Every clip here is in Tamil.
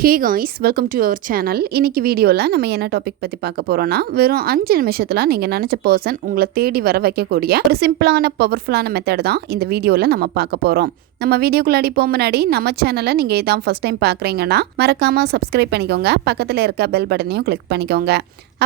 Hey guys welcome to our channel இன்றைக்கி வீடியோவில் நம்ம என்ன டாபிக் பற்றி பார்க்க போகிறோன்னா வெறும் அஞ்சு நிமிஷத்தில் நீங்கள் நினச்ச பர்சன் உங்களை தேடி வர வைக்கக்கூடிய ஒரு சிம்பிளான பவர்ஃபுல்லான மெத்தட் தான் இந்த வீடியோவில் நம்ம பார்க்க போகிறோம் நம்ம வீடியோக்குள்ளாடி போக முன்னாடி நம்ம சேனலை நீங்கள் இதான் ஃபஸ்ட் டைம் பார்க்குறீங்கன்னா மறக்காமல் சப்ஸ்கிரைப் பண்ணிக்கோங்க. பக்கத்தில் இருக்க பெல் பட்டனையும் கிளிக் பண்ணிக்கோங்க.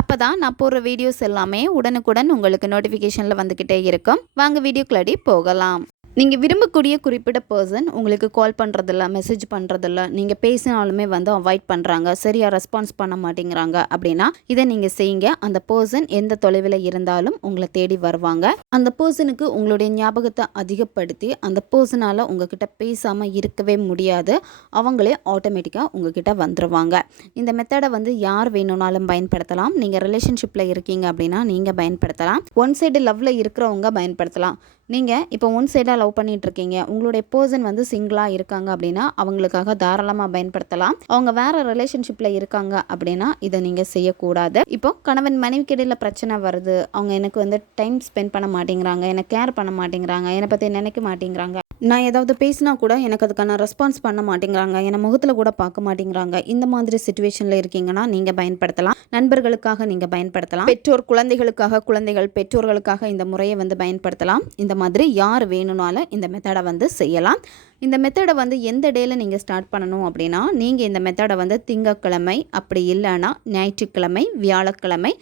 அப்போ தான் நான் போடுற வீடியோஸ் எல்லாமே உடனுக்குடன் உங்களுக்கு நோட்டிஃபிகேஷனில் வந்துக்கிட்டே இருக்கும். வாங்க வீடியோக்குள்ளாடி போகலாம். நீங்கள் விரும்பக்கூடிய குறிப்பிட்ட பர்சன் உங்களுக்கு கால் பண்ணுறதில்ல மெசேஜ் பண்ணுறதில்ல நீங்கள் பேசினாலுமே வந்து அவாய்ட் பண்ணுறாங்க சரியாக ரெஸ்பான்ஸ் பண்ண மாட்டேங்கிறாங்க அப்படின்னா இதை நீங்கள் செய்யுங்க. அந்த பர்சன் எந்த தொலைவில் இருந்தாலும் உங்களை தேடி வருவாங்க. அந்த பர்சனுக்கு உங்களுடைய ஞாபகத்தை அதிகப்படுத்தி அந்த பர்சனால் உங்ககிட்ட பேசாமல் இருக்கவே முடியாது. அவங்களே ஆட்டோமேட்டிக்காக உங்ககிட்ட வந்துடுவாங்க இந்த மெத்தடை வந்து யார் வேணும்னாலும் பயன்படுத்தலாம். நீங்கள் ரிலேஷன்ஷிப்பில் இருக்கீங்க அப்படின்னா நீங்கள் பயன்படுத்தலாம். ஒன் சைடு லவ்வில் இருக்கிறவங்க பயன்படுத்தலாம். நீங்கள் இப்போ ஒன் சைடாக லவ் பண்ணிட்டு இருக்கீங்க உங்களுடைய பர்சன் வந்து சிங்கிளாக இருக்காங்க அப்படின்னா அவங்களுக்காக தாராளமாக பயன்படுத்தலாம். அவங்க வேற ரிலேஷன்ஷிப்பில் இருக்காங்க அப்படின்னா இதை நீங்கள் செய்யக்கூடாது. இப்போ கணவன் மனைவிக்கு இடையில பிரச்சனை வருது. அவங்க எனக்கு வந்து டைம் ஸ்பெண்ட் பண்ண மாட்டேங்கிறாங்க. எனக்கு கேர் பண்ண மாட்டேங்கிறாங்க. என்னை பற்றி நினைக்க மாட்டேங்கிறாங்க. நான் ஏதாவது பேசினா கூட எனக்கு அதுக்கான ரெஸ்பான்ஸ் பண்ண மாட்டேங்கிறாங்க. என்னை முகத்தில் கூட பார்க்க மாட்டேங்கிறாங்க. இந்த மாதிரி சுச்சுவேஷனில் இருக்கீங்கன்னா நீங்கள் பயன்படுத்தலாம். நண்பர்களுக்காக நீங்கள் பயன்படுத்தலாம். பெற்றோர் குழந்தைகளுக்காக குழந்தைகள் பெற்றோர்களுக்காக இந்த முறையை வந்து பயன்படுத்தலாம். இந்த மாதிரி யார் வேணும்னாலும் இந்த மெத்தடை வந்து செய்யலாம். இந்த மெத்தடை வந்து எந்த டேயில் நீங்கள் ஸ்டார்ட் பண்ணணும் அப்படின்னா நீங்கள் இந்த மெத்தடை வந்து திங்கக்கிழமை அப்படி இல்லைன்னா ஞாயிற்றுக்கிழமை வியாழக்கிழமை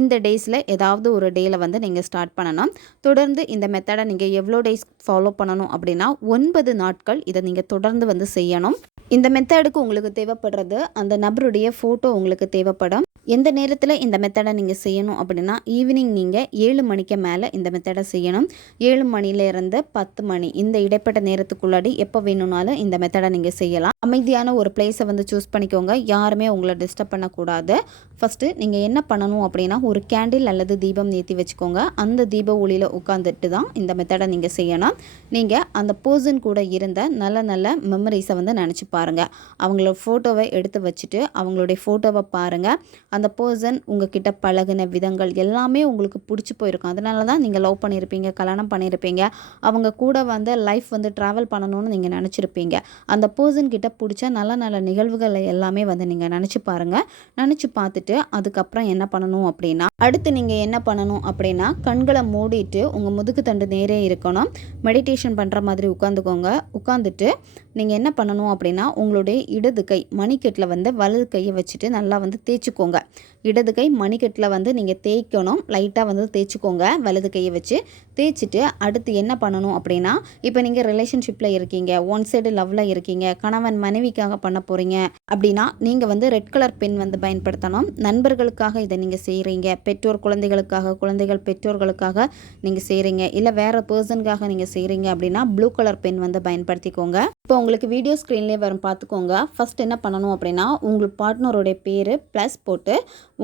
இந்த டேஸில் ஏதாவது ஒரு டேயில் வந்து நீங்கள் ஸ்டார்ட் பண்ணணும் தொடர்ந்து இந்த மெத்தடை நீங்கள் எவ்வளோ டேஸ் ஃபாலோ பண்ணணும் அப்படின்னா ஒன்பது நாட்கள் இதை நீங்கள் தொடர்ந்து வந்து செய்யணும். இந்த மெத்தடுக்கு உங்களுக்கு தேவைப்படுறது அந்த நபருடைய ஃபோட்டோ உங்களுக்கு தேவைப்படும். எந்த நேரத்தில் இந்த மெத்தடை நீங்கள் செய்யணும் அப்படின்னா ஈவினிங் நீங்கள் ஏழு மணிக்கு மேலே இந்த மெத்தடை செய்யணும். ஏழு மணிலேருந்து பத்து மணி இந்த இடைப்பட்ட நேரத்துக்குள்ளாடி எப்போ வேணும்னாலும் இந்த மெத்தடை நீங்கள் செய்யலாம். அமைதியான ஒரு பிளேஸை வந்து சூஸ் பண்ணிக்கோங்க. யாருமே உங்களை டிஸ்டர்ப் பண்ணக்கூடாது. ஃபஸ்ட்டு நீங்கள் என்ன பண்ணணும் அப்படின்னா ஒரு கேண்டில் அல்லது தீபம் ஏற்றி வச்சுக்கோங்க. அந்த தீப ஒளியில் உட்காந்துட்டு தான் இந்த மெத்தடை நீங்கள் செய்யணும். நீங்கள் அந்த பர்சன் கூட இருந்த நல்ல நல்ல மெமரிஸை வந்து நினச்சி பாருங்கள் அவங்களோட ஃபோட்டோவை எடுத்து வச்சுட்டு அவங்களுடைய ஃபோட்டோவை பாருங்கள் அந்த பர்சன் உங்ககிட்ட பழகின விதங்கள் எல்லாமே உங்களுக்கு பிடிச்சி போயிருக்கும். அதனால தான் நீங்கள் லவ் பண்ணியிருப்பீங்க கல்யாணம் பண்ணியிருப்பீங்க அவங்க கூட வந்து லைஃப் வந்து ட்ராவல் பண்ணணும்னு நீங்கள் நினச்சிருப்பீங்க. அந்த பர்சன் கிட்ட பிடிச்ச நல்ல நல்ல நிகழ்வுகளை எல்லாமே வந்து நீங்கள் நினச்சி பாருங்கள் நினச்சி பார்த்துட்டு அதுக்கப்புறம் என்ன பண்ணணும் அப்படின்னா அடுத்து நீங்கள் என்ன பண்ணணும் அப்படின்னா கண்களை மூடிட்டு உங்கள் முதுகு தண்டு நேரே இருக்கணும். மெடிடேஷன் பண்ணுற மாதிரி உட்காந்துக்கோங்க. உட்காந்துட்டு நீங்கள் என்ன பண்ணணும் அப்படின்னா உங்களுடைய இடது கை மணிக்கெட்டில் வந்து வலது கையை வச்சுட்டு நல்லா வந்து தேய்ச்சிக்கோங்க. இடது கை மணிக்கட்டில் வந்து நீங்கள் தேய்க்கணும். லைட்டாக வந்து தேய்ச்சிக்கோங்க வலது கையை வச்சு. தேய்ச்சிட்டு அடுத்து என்ன பண்ணணும் அப்படின்னா இப்போ நீங்கள் ரிலேஷன்ஷிப்பில் இருக்கீங்க ஒன் சைடு லவ்வில் இருக்கீங்க கணவன் மனைவிக்காக பண்ண போகிறீங்க அப்படின்னா நீங்கள் வந்து ரெட் கலர் பென் வந்து பயன்படுத்தணும். நண்பர்களுக்காக இதை நீங்கள் செய்கிறீங்க பெற்றோர் குழந்தைகளுக்காக குழந்தைகள் பெற்றோர்களுக்காக நீங்கள் செய்கிறீங்க இல்லை வேறு பர்சனுக்காக நீங்கள் செய்கிறீங்க அப்படின்னா ப்ளூ கலர் பென் வந்து பயன்படுத்திக்கோங்க. இப்போ உங்களுக்கு வீடியோ ஸ்க்ரீன்லேயே வரும் பார்த்துக்கோங்க. ஃபஸ்ட் என்ன பண்ணணும் அப்படின்னா உங்கள் பார்ட்னருடைய பேர் ப்ளஸ் போட்டு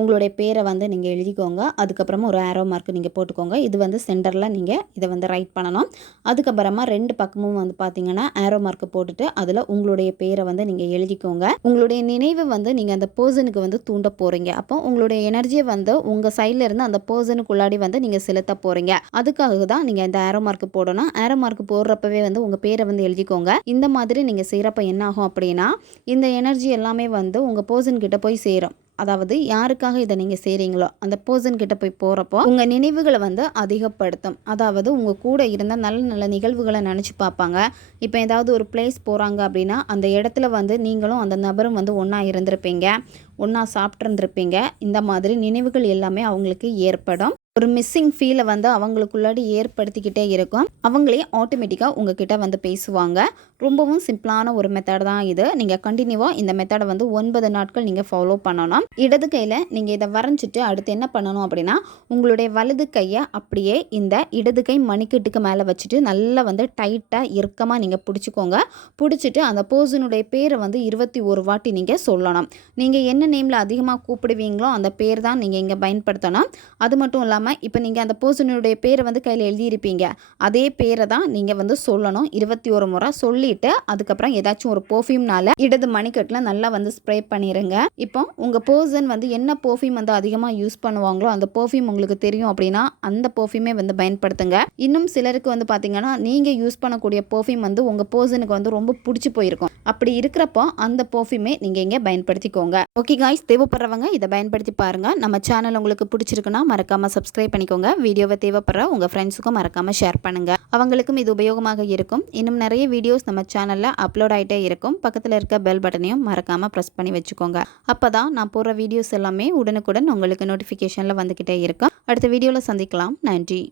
உங்களுடைய பேரை வந்து நீங்கள் எழுதிக்கோங்க. அதுக்கப்புறமா ஒரு ஆரோ மார்க் நீங்கள் போட்டுக்கோங்க. இது வந்து சென்டரில் நீங்கள் இதை வந்து ரைட் பண்ணணும். அதுக்கப்புறமா ரெண்டு பக்கமும் வந்து பார்த்தீங்கன்னா ஆரோ மார்க் போட்டுட்டு அதில் உங்களுடைய பேரை வந்து நீங்கள் எழுதிக்கோங்க. உங்களுடைய நினைவு வந்து நீங்கள் அந்த பர்சனுக்கு வந்து தூண்ட போகிறீங்க அப்போ உங்களுடைய எனர்ஜியை வந்து உங்கள் சைடில் இருந்து அந்த பர்சனுக்குள்ளாடி வந்து நீங்கள் செலுத்த போகிறீங்க அதுக்காக தான் நீங்கள் இந்த ஆரோ மார்க் போடணும். ஆரோ மார்க் போடுறப்பவே வந்து உங்கள் பேரை வந்து எழுதிக்கோங்க. இந்த மாதிரி நீங்கள் செய்கிறப்ப என்ன ஆகும் அப்படின்னா இந்த எனர்ஜி எல்லாமே வந்து உங்கள் பர்சன் கிட்ட போய் சேரும். அதாவது யாருக்காக இதை நீங்கள் செய்கிறீங்களோ அந்த பர்சன் கிட்ட போய் போகிறப்போ உங்கள் நினைவுகளை வந்து அதிகப்படுத்தும். அதாவது உங்கள் கூட இருந்த நல்ல நல்ல நிகழ்வுகளை நினச்சி பார்ப்பாங்க. இப்போ ஏதாவது ஒரு பிளேஸ் போகிறாங்க அப்படின்னா அந்த இடத்துல வந்து நீங்களும் அந்த நபரும் வந்து ஒன்றா இருந்திருப்பீங்க. ஒன்றா சாப்பிட்ருந்துருப்பீங்க இந்த மாதிரி நினைவுகள் எல்லாமே அவங்களுக்கு ஏற்படும். ஒரு மிஸ்ஸிங் ஃபீலை வந்து அவங்களுக்குள்ளாடி ஏற்படுத்திக்கிட்டே இருக்கும். அவங்களே ஆட்டோமேட்டிக்காக உங்ககிட்ட வந்து பேசுவாங்க. ரொம்பவும் சிம்பிளான ஒரு மெத்தட் தான் இது. நீங்கள் கண்டினியூவாக இந்த மெத்தடை வந்து ஒன்பது நாட்கள் நீங்கள் ஃபாலோ பண்ணணும். இடது கையில் நீங்கள் இதை வரைஞ்சிட்டு அடுத்து என்ன பண்ணணும் அப்படின்னா உங்களுடைய வலது கையை அப்படியே இந்த இடது கை மணிக்கட்டுக்கு மேலே வச்சுட்டு நல்லா வந்து டைட்டாக இறுக்கமாக நீங்கள் பிடிச்சிக்கோங்க. பிடிச்சிட்டு அந்த போர்ஸனுடைய பேரை வந்து இருபத்தி ஒரு வாட்டி நீங்கள் சொல்லணும். நீங்கள் என்ன நேமில் அதிகமாக கூப்பிடுவீங்களோ அந்த பேர் தான் நீங்கள் இங்கே பயன்படுத்தணும். அது மட்டும் இல்லாமல் இல்லாமல் இப்போ நீங்கள் அந்த பர்சனுடைய பேரை வந்து கையில் எழுதியிருப்பீங்க. அதே பேரை தான் நீங்கள் வந்து சொல்லணும். இருபத்தி ஒரு முறை சொல்லிட்டு அதுக்கப்புறம் ஏதாச்சும் ஒரு பர்ஃப்யூம்னால இடது மணிக்கட்டில் நல்லா வந்து ஸ்ப்ரே பண்ணிடுங்க இப்போ உங்கள் பர்சன் வந்து என்ன பர்ஃப்யூம் வந்து அதிகமாக யூஸ் பண்ணுவாங்களோ அந்த பர்ஃப்யூம் உங்களுக்கு தெரியும் அப்படின்னா அந்த பர்ஃப்யூமே வந்து பயன்படுத்துங்க. இன்னும் சிலருக்கு வந்து பார்த்தீங்கன்னா நீங்கள் யூஸ் பண்ணக்கூடிய பர்ஃப்யூம் வந்து உங்கள் பர்சனுக்கு வந்து ரொம்ப பிடிச்சி போயிருக்கும். அப்படி இருக்கிறப்போ அந்த பர்ஃப்யூமே நீங்கள் இங்கே பயன்படுத்திக்கோங்க. ஓகே காய்ஸ் தேவைப்படுறவங்க இதை பயன்படுத்தி பாருங்கள் நம்ம சேனல் உங்களுக்கு பிடிச்சிருக்குன்னா மறக்காமல் சப்ஸ்கிரைப் பண்ணிக்கோங்க. வீடியோவை தேவைப்படுற உங்கள் ஃப்ரெண்ட்ஸுக்கும் மறக்காமல் ஷேர் பண்ணுங்கள் அவங்களுக்கும் இது உபயோகமாக இருக்கும். இன்னும் நிறைய வீடியோஸ் நம்ம சேனலில் அப்லோட் ஆகிட்டே இருக்கும். பக்கத்தில் இருக்க பெல் பட்டனையும் மறக்காமல் ப்ரெஸ் பண்ணி வச்சுக்கோங்க. அப்போ தான் நான் போடுற வீடியோஸ் எல்லாமே உடனுக்குடன் உங்களுக்கு நோட்டிஃபிகேஷனில் வந்துக்கிட்டே இருக்கும். அடுத்த வீடியோவில் சந்திக்கலாம். நன்றி.